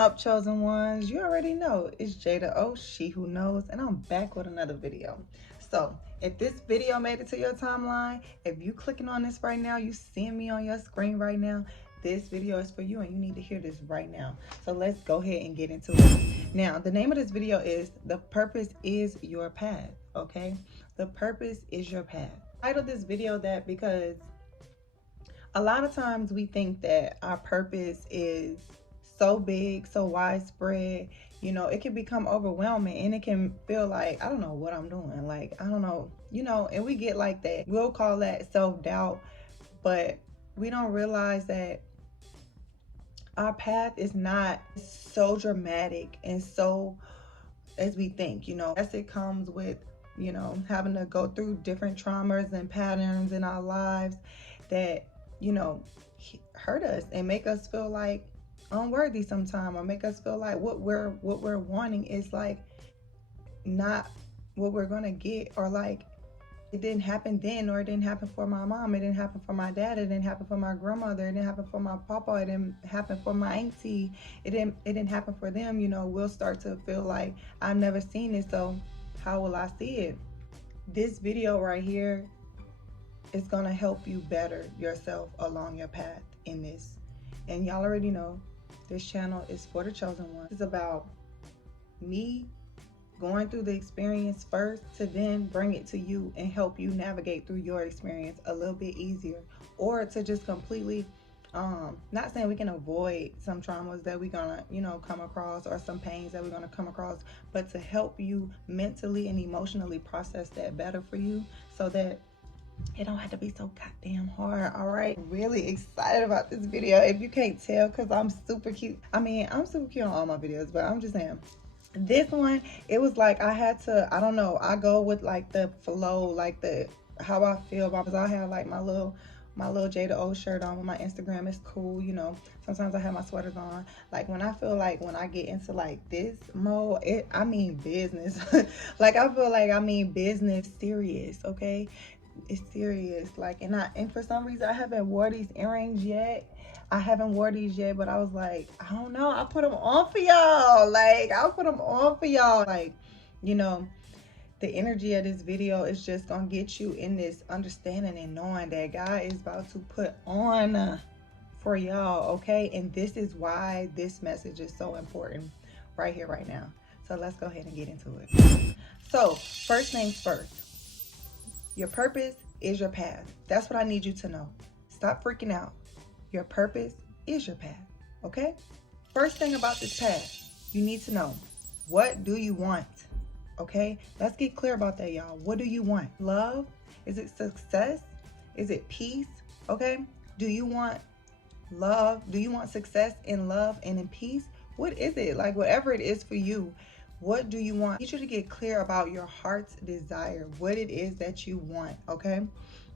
up, chosen ones? You already know it's Jada O, she who knows, and I'm back with another video. So if this video made it to your timeline, if you clicking on this right now, you seeing me on your screen right now, this video is for you and you need to hear this right now. So let's go ahead and get into it. Now, the name of this video is The Purpose is Your Path, okay? The purpose is your path. I titled this video that because a lot of times we think that our purpose is so big, so widespread, you know, it can become overwhelming and it can feel like, I don't know what I'm doing. Like, I don't know, you know, and we get like that. We'll call that self-doubt, but we don't realize that our path is not so dramatic and so as we think, you know. Yes, it comes with, you know, having to go through different traumas and patterns in our lives that, you know, hurt us and make us feel like unworthy sometimes, or make us feel like what we're wanting is like not what we're gonna get, or like it didn't happen then, or it didn't happen for my mom, it didn't happen for my dad, it didn't happen for my grandmother, it didn't happen for my papa, it didn't happen for my auntie, it didn't happen for them. You know, we'll start to feel like I've never seen it, so how will I see it? This video right here is gonna help you better yourself along your path in this. And y'all already know this channel is for the chosen one. It's about me going through the experience first to then bring it to you and help you navigate through your experience a little bit easier, or to just completely not saying we can avoid some traumas that we're gonna, you know, come across, or some pains that we're gonna come across, but to help you mentally and emotionally process that better for you, so that it don't have to be so goddamn hard. All right, really excited about this video. If you can't tell, because I'm super cute. I mean, I'm super cute on all my videos, but I'm just saying this one, it was like I had to, I don't know, I go with like the flow, like the how I feel about, because I have like my little Jada O shirt on with my Instagram. It's cool, you know. Sometimes I have my sweaters on. Like when I feel like when I get into like this mode, I mean business. Like I feel like I mean business serious, okay? It's serious. Like, and for some reason I haven't wore these earrings yet. I haven't wore these yet, but I was like, I don't know, I put them on for y'all. Like, I'll put them on for y'all. Like, you know, the energy of this video is just gonna get you in this understanding and knowing that God is about to put on for y'all, okay? And this is why this message is so important right here, right now. So let's go ahead and get into it. So first things first, your purpose is your path. That's what I need you to know. Stop freaking out. Your purpose is your path, okay? First thing about this path, you need to know, what do you want, okay? Let's get clear about that, y'all. What do you want? Love? Is it success? Is it peace, okay? Do you want love? Do you want success in love and in peace? What is it? Like, whatever it is for you, what do you want? I need you to get clear about your heart's desire, what it is that you want, okay?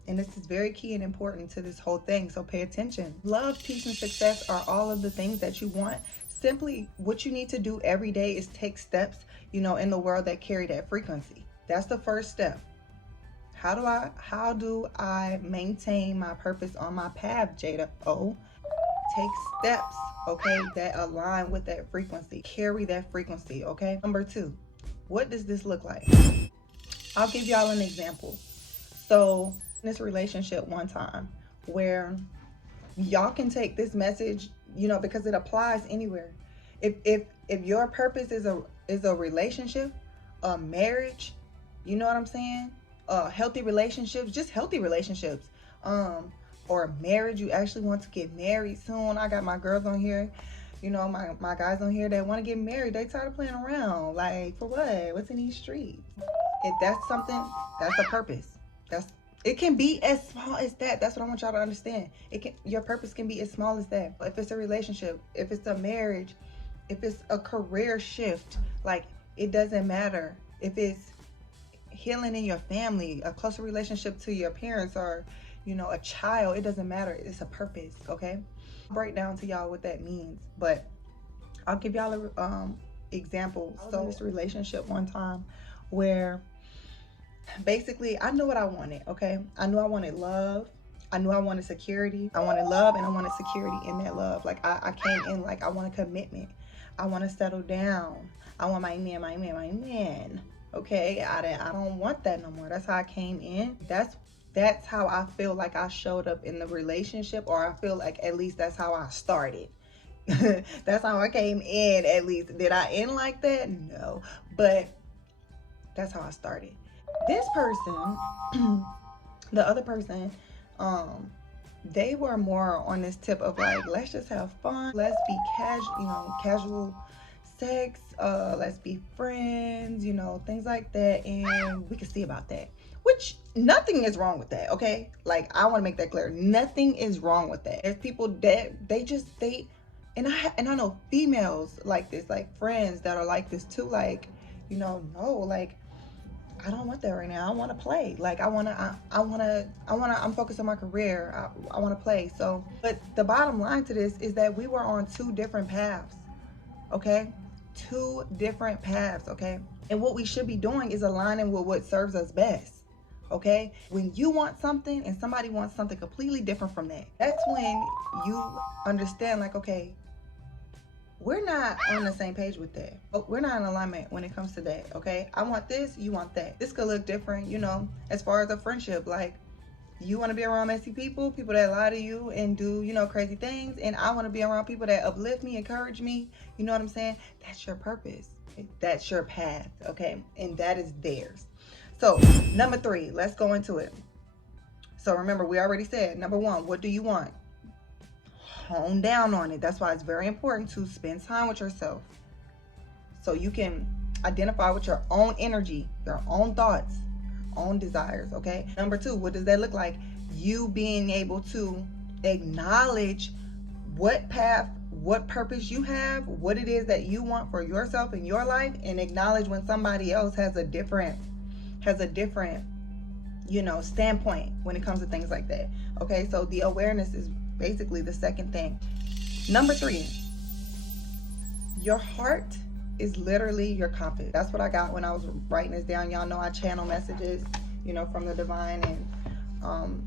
And this is very key and important to this whole thing, so pay attention. Love, peace, and success are all of the things that you want. Simply, what you need to do every day is take steps, you know, in the world that carry that frequency. That's the first step. How do I maintain my purpose on my path, Jada O? Take steps, okay, that align with that frequency. Carry that frequency, okay? Number two, what does this look like? I'll give y'all an example. So in this relationship one time, where y'all can take this message, you know, because it applies anywhere. If your purpose is a relationship, a marriage, you know what I'm saying? Healthy relationships, just healthy relationships. Or marriage, you actually want to get married soon. I got my girls on here, you know, my guys on here that want to get married. They tired of playing around. Like, for what? What's in these streets? If that's something, that's a purpose. It can be as small as that. That's what I want y'all to understand. Your purpose can be as small as that. If it's a relationship, if it's a marriage, if it's a career shift, like, it doesn't matter. If it's healing in your family, a closer relationship to your parents, or, you know, a child, it doesn't matter. It's a purpose, okay? I'll break down to y'all what that means, but I'll give y'all a example. So in this relationship one time where basically I knew what I wanted, okay? I knew I wanted love. I knew I wanted security. I wanted love and I wanted security in that love. Like I came in like I wanted commitment. I want to settle down. I want my man. Okay, I don't want that no more. That's how I came in. That's how I feel like I showed up in the relationship, or I feel like at least that's how I started. That's how I came in, at least. Did I end like that? No, but that's how I started. This person, the other person, they were more on this tip of like, let's just have fun, let's be casual sex, let's be friends, things like that, and we can see about that. Which nothing is wrong with that, okay? Like, I want to make that clear. Nothing is wrong with that. There's people that and I know females like this, like friends that are like this too, like, no, like, I don't want that right now. I want to play. Like, I'm focused on my career. I want to play. So, but the bottom line to this is that we were on two different paths, okay? Two different paths, okay? And what we should be doing is aligning with what serves us best, okay? When you want something and somebody wants something completely different from that, that's when you understand, like, okay, we're not on the same page with that. We're not in alignment when it comes to that, okay? I want this, you want that. This could look different, as far as a friendship. Like, you want to be around messy people that lie to you and do, crazy things. And I want to be around people that uplift me, encourage me. You know what I'm saying? That's your purpose. That's your path, okay? And that is theirs. So, number 3, let's go into it. So remember, we already said, number 1, what do you want? Hone down on it. That's why it's very important to spend time with yourself, so you can identify with your own energy, your own thoughts, your own desires, okay? Number 2, what does that look like? You being able to acknowledge what path, what purpose you have, what it is that you want for yourself in your life, and acknowledge when somebody else has a different standpoint when it comes to things like that, okay? So the awareness is basically the second thing. Number 3, your heart is literally your compass. That's what I got when I was writing this down. Y'all know I channel messages, from the divine, and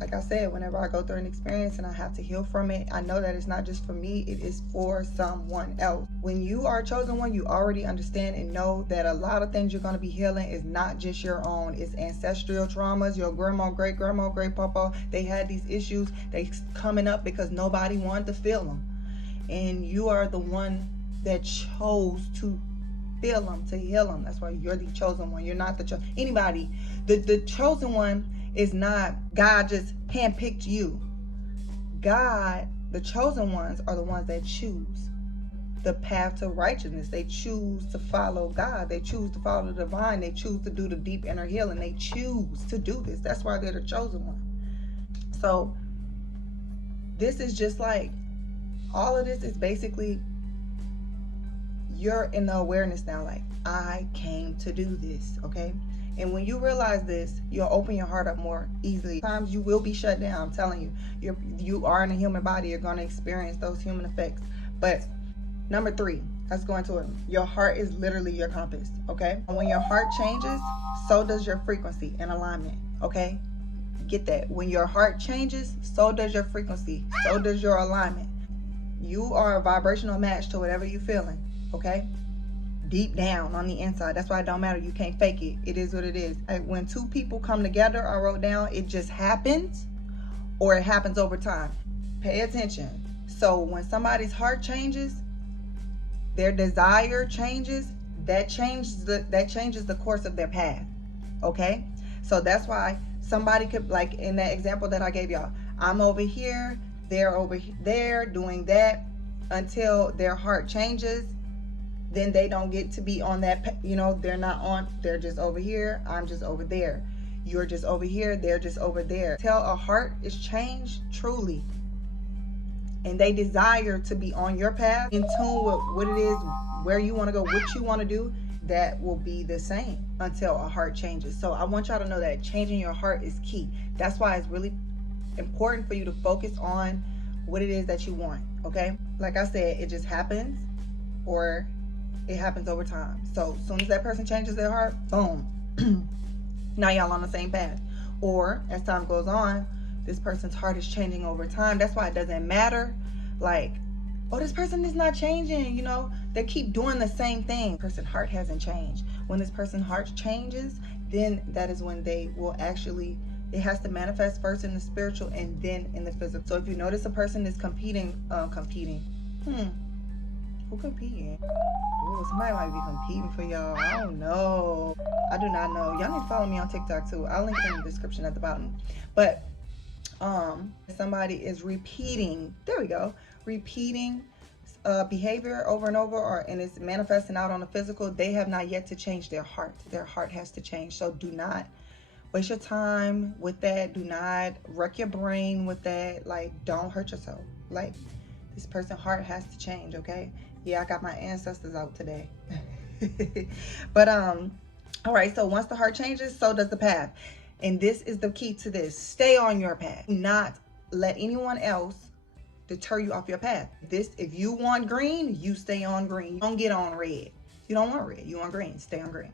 like I said, whenever I go through an experience and I have to heal from it, I know that it's not just for me, it is for someone else. When you are a chosen one, you already understand and know that a lot of things you're going to be healing is not just your own. It's ancestral traumas. Your grandma, great grandma, great papa, they had these issues. They coming up because nobody wanted to feel them. And you are the one that chose to feel them, to heal them. That's why you're the chosen one. You're not anybody. The chosen one is not God just handpicked you. God, the chosen ones are the ones that choose the path to righteousness. They choose to follow God. They choose to follow the divine. They choose to do the deep inner healing. They choose to do this. That's why they're the chosen one. So this is just like, all of this is basically, you're in the awareness now, like, I came to do this, okay? And when you realize this, you'll open your heart up more easily. Sometimes you will be shut down. I'm telling you, you are in a human body. You're going to experience those human effects. But number 3, let's go into it. Your heart is literally your compass, okay? And when your heart changes, so does your frequency and alignment, okay? Get that. When your heart changes, so does your frequency, so does your alignment. You are a vibrational match to whatever you're feeling, okay? Deep down on the inside. That's why it don't matter. You can't fake it. It is what it is. When 2 people come together, I wrote down, it just happens, or it happens over time. Pay attention. So when somebody's heart changes, their desire changes, that changes the course of their path, okay? So that's why somebody could, like in that example that I gave y'all, I'm over here, they're over there doing that, until their heart changes. Then they don't get to be on that, they're not on, they're just over here, I'm just over there. You're just over here, they're just over there. Till a heart is changed truly, and they desire to be on your path, in tune with what it is, where you want to go, what you want to do, that will be the same until a heart changes. So I want y'all to know that changing your heart is key. That's why it's really important for you to focus on what it is that you want, okay? Like I said, it just happens, or it happens over time. So as soon as that person changes their heart, boom, now y'all on the same path. Or as time goes on, this person's heart is changing over time. That's why it doesn't matter like oh, this person is not changing, you know, they keep doing the same thing. Person's heart hasn't changed. When this person's heart changes, then that is when they will actually, it has to manifest first in the spiritual and then in the physical. So if you notice a person is competing, who competing? Ooh, somebody might be competing for y'all. I don't know. I do not know. Y'all need to follow me on TikTok too. I'll link it in the description at the bottom. But somebody is repeating, there we go, repeating behavior over and over, and it's manifesting out on the physical. They have not yet to change their heart. Their heart has to change. So do not waste your time with that. Do not wreck your brain with that. Like, don't hurt yourself. Like, this person's heart has to change, okay? Yeah, I got my ancestors out today. But all right, so once the heart changes, so does the path. And this is the key to this. Stay on your path. Do not let anyone else deter you off your path. If you want green, you stay on green. You don't get on red. You don't want red. You want green. Stay on green.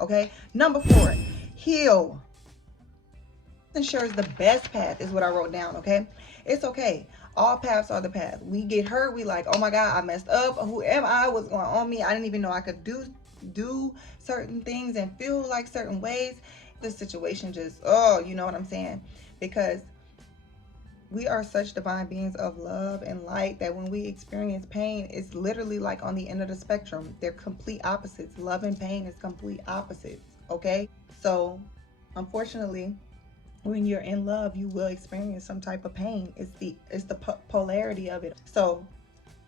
Okay? Number 4, heal. Ensures the best path is what I wrote down, okay? It's okay. All paths are the path. We get hurt. We like, oh my God, I messed up. Who am I? What's going on me? I didn't even know I could do certain things and feel like certain ways. The situation just, oh, you know what I'm saying? Because we are such divine beings of love and light that when we experience pain, it's literally like on the end of the spectrum. They're complete opposites. Love and pain is complete opposites, okay? So unfortunately, when you're in love, you will experience some type of pain. It's the polarity of it. So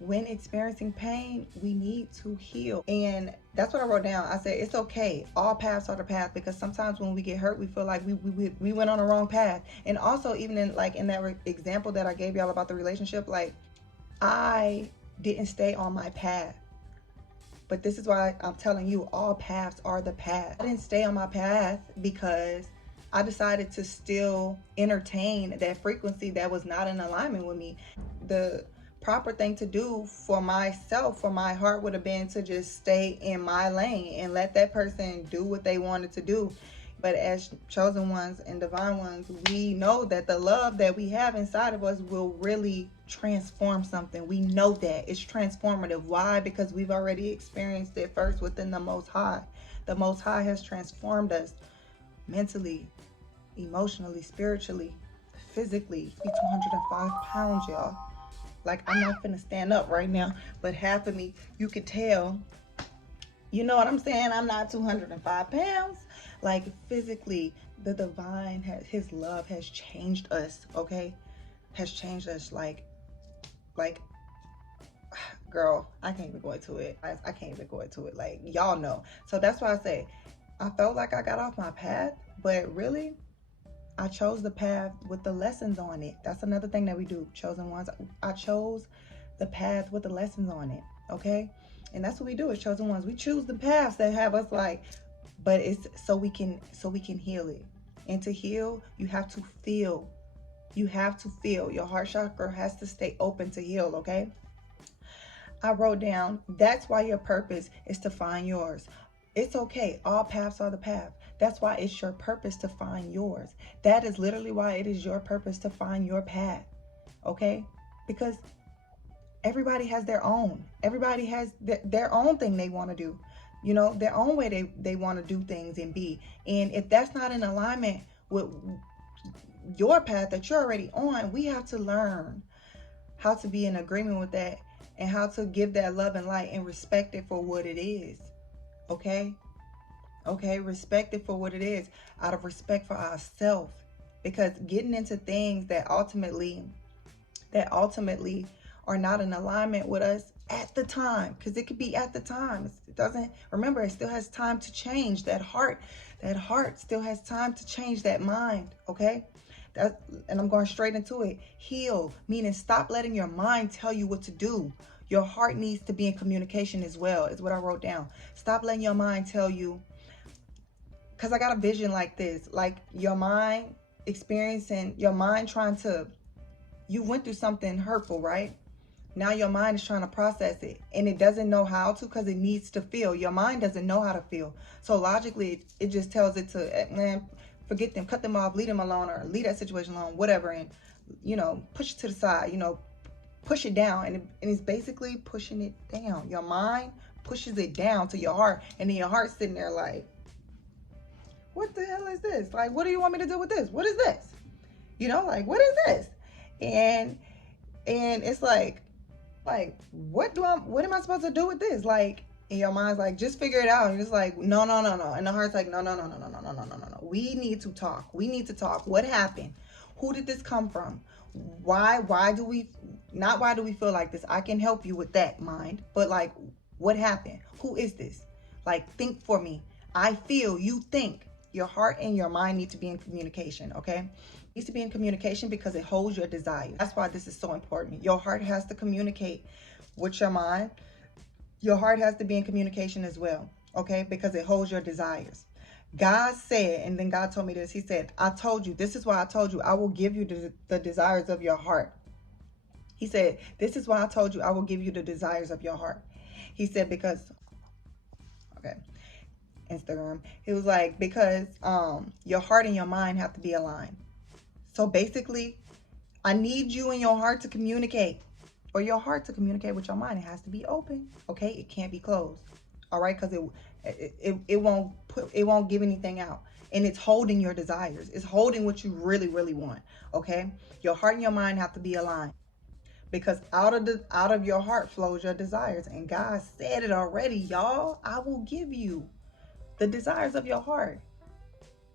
when experiencing pain, we need to heal. And that's what I wrote down. I said, it's okay. All paths are the path, because sometimes when we get hurt, we feel like we went on the wrong path. And also, even in that example that I gave y'all about the relationship, like, I didn't stay on my path. But this is why I'm telling you, all paths are the path. I didn't stay on my path because I decided to still entertain that frequency that was not in alignment with me. The proper thing to do for myself, for my heart, would have been to just stay in my lane and let that person do what they wanted to do. But as chosen ones and divine ones, we know that the love that we have inside of us will really transform something. We know that it's transformative. Why? Because we've already experienced it first within the Most High. The Most High has transformed us mentally, emotionally, spiritually, physically. Be 205 pounds, y'all. Like, I'm not finna stand up right now, but half of me, you could tell, you know what I'm saying? I'm not 205 pounds. Like, physically, the divine his love has changed us, okay? Has changed us. Like, girl, I can't even go into it. I can't even go into it. Like, y'all know. So that's why I say, I felt like I got off my path, but really, I chose the path with the lessons on it. That's another thing that we do, chosen ones. I chose the path with the lessons on it, okay? And that's what we do as chosen ones. We choose the paths that have us like, but it's so we can heal it. And to heal, you have to feel. You have to feel. Your heart chakra has to stay open to heal, okay? I wrote down, that's why your purpose is to find yours. It's okay. All paths are the path. That's why it's your purpose to find yours. That is literally why it is your purpose to find your path. Okay? Because everybody has their own. Everybody has their own thing they want to do. You know, their own way they want to do things and be. And if that's not in alignment with your path that you're already on, we have to learn how to be in agreement with that and how to give that love and light and respect it for what it is. Okay? Okay, respect it for what it is, out of respect for ourselves. Because getting into things that ultimately are not in alignment with us at the time, because it could be at the time. It doesn't, remember, it still has time to change. That heart still has time to change that mind, okay? And I'm going straight into it. Heal, meaning stop letting your mind tell you what to do. Your heart needs to be in communication as well, is what I wrote down. Stop letting your mind tell you. Because I got a vision like this, like your mind trying to, you went through something hurtful, right? Now your mind is trying to process it, and it doesn't know how to, because it needs to feel. Your mind doesn't know how to feel. So logically, it just tells it to, man, forget them, cut them off, leave them alone, or leave that situation alone, whatever, and, you know, push it to the side, you know, push it down, and it's basically pushing it down. Your mind pushes it down to your heart, and then your heart's sitting there like, what the hell is this? Like, what do you want me to do with this? What is this? You know, like, what is this? And it's like, what am I supposed to do with this? Like, and your mind's like, just figure it out. And it's like, no. And the heart's like, no. We need to talk. We need to talk. What happened? Who did this come from? Why do we feel like this? I can help you with that, mind. But like, what happened? Who is this? Like, think for me. I feel, you think. Your heart and your mind need to be in communication, okay? It needs to be in communication because it holds your desires. That's why this is so important. Your heart has to communicate with your mind. Your heart has to be in communication as well, okay? Because it holds your desires. God said, and then God told me this, he said, I told you, this is why I told you, I will give you the desires of your heart. He said, this is why I told you, I will give you the desires of your heart. He said, because, okay, Instagram, he was like, because your heart and your mind have to be aligned. So basically, I need you and your heart to communicate. For your heart to communicate with your mind, it has to be open, okay? It can't be closed, all right? Because it won't give anything out, and it's holding your desires. It's holding what you really, really want, okay? Your heart and your mind have to be aligned, because out of your heart flows your desires, and God said it already, y'all. I will give you the desires of your heart,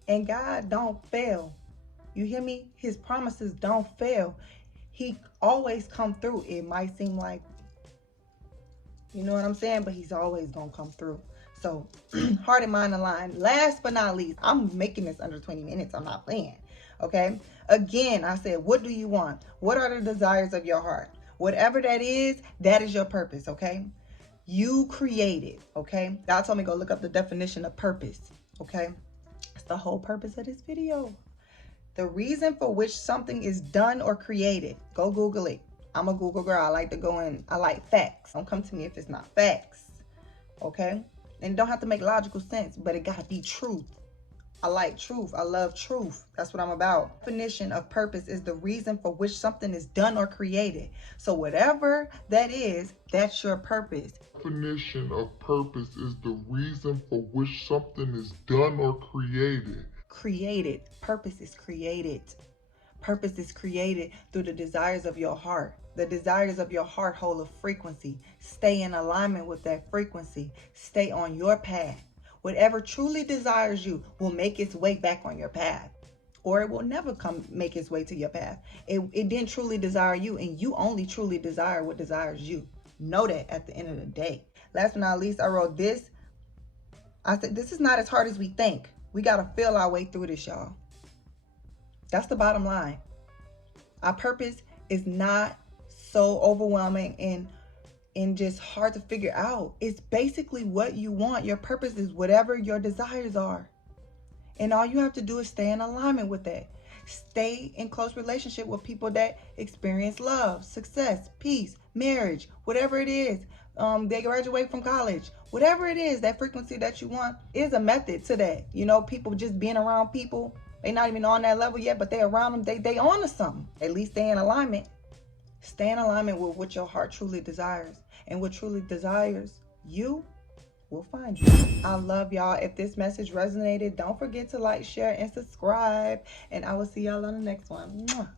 and God don't fail. You hear me? His promises don't fail. He always come through. It might seem like, you know what I'm saying? But he's always going to come through. So heart and mind aligned. Last but not least, I'm making this under 20 minutes. I'm not playing. Okay. Again, I said, what do you want? What are the desires of your heart? Whatever that is your purpose. Okay. You create it. Okay. God told me go look up the definition of purpose. Okay. It's the whole purpose of this video. The reason for which something is done or created. Go Google it. I'm a Google girl. I like to go in. I like facts. Don't come to me if it's not facts. Okay? And it don't have to make logical sense, but it got to be truth. I like truth. I love truth. That's what I'm about. Definition of purpose is the reason for which something is done or created. So whatever that is, that's your purpose. Definition of purpose is the reason for which something is done or created. Created. Purpose is created. Purpose is created through the desires of your heart. The desires of your heart hold a frequency. Stay in alignment with that frequency. Stay on your path. Whatever truly desires you will make its way back on your path, or it will never make its way to your path. It didn't truly desire you, and you only truly desire what desires you. Know that at the end of the day. Last but not least, I wrote this. I said, this is not as hard as we think. We got to feel our way through this, y'all. That's the bottom line. Our purpose is not so overwhelming and just hard to figure out. It's basically what you want. Your purpose is whatever your desires are. And all you have to do is stay in alignment with that. Stay in close relationship with people that experience love, success, peace, marriage, whatever it is. They graduate from college. Whatever it is, that frequency that you want is a method to that. You know, people just being around people, they not even on that level yet, but they around them, they on to something. At least stay in alignment. Stay in alignment with what your heart truly desires. And what truly desires you will find you. I love y'all. If this message resonated, don't forget to like, share, and subscribe. And I will see y'all on the next one. Mwah.